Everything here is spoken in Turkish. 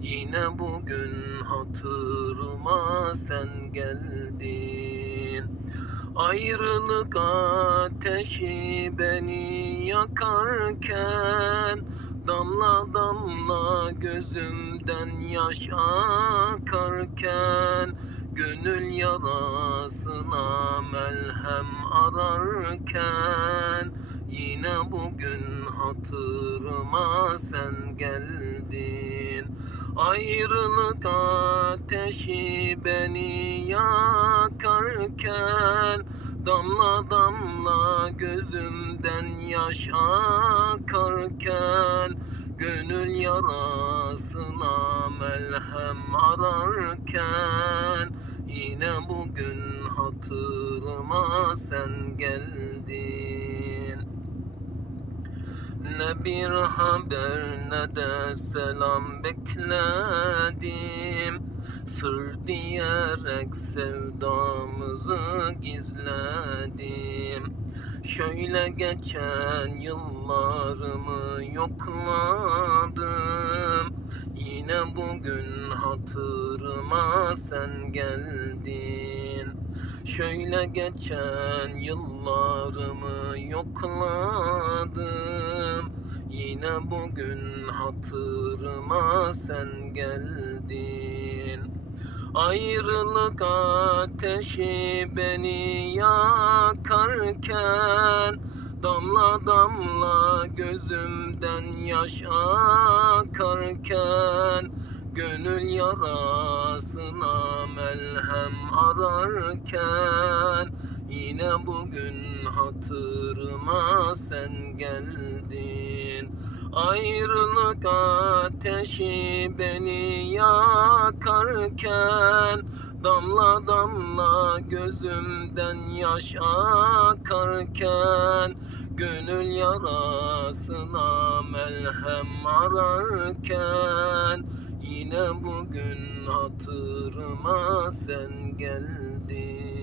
Yine bugün hatırıma sen geldin. Ayrılık ateşi beni yakarken Damla damla gözümden yaş akarken Gönül yarasına melhem ararken Yine bugün hatırıma sen geldin. Ayrılık ateşi beni yakarken Damla damla gözümden yaş akarken Gönül yarasına melhem ararken Yine bugün hatırıma sen geldin ne bir haber ne de selam bekledim. Sır diyerek sevdamızı gizledim. Şöyle geçen yıllarımı yokladım. Yine bugün hatırıma sen geldin. Şöyle geçen yıllarımı yokladım Yine bugün hatırıma sen geldin. Ayrılık ateşi beni yakarken Damla damla gözümden yaş akarken Gönül yarasına melhem ararken Yine bugün hatırıma sen geldin Ayrılık ateşi beni yakarken Damla damla gözümden yaş akarken Gönül yarasına melhem ararken Yine bugün hatırıma sen geldin